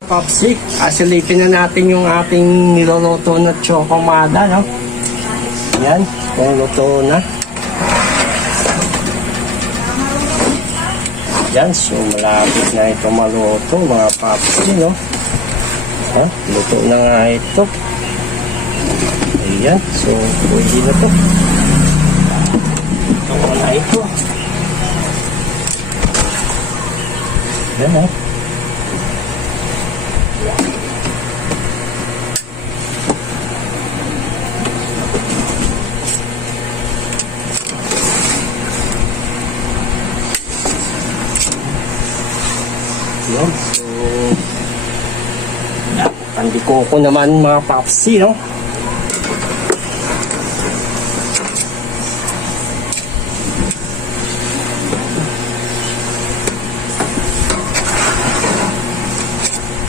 Popsi, asilipin na natin yung ating niluluto na chokomada, no? Yan, kung luto na. Yan, so malapit na ito maluto, mga popsi, no? Ha? Luto na nga ito. Ayan, so pwede na ito. Luto na ito. Yan, ha? Yan, so pandikoko naman mga popsi, no?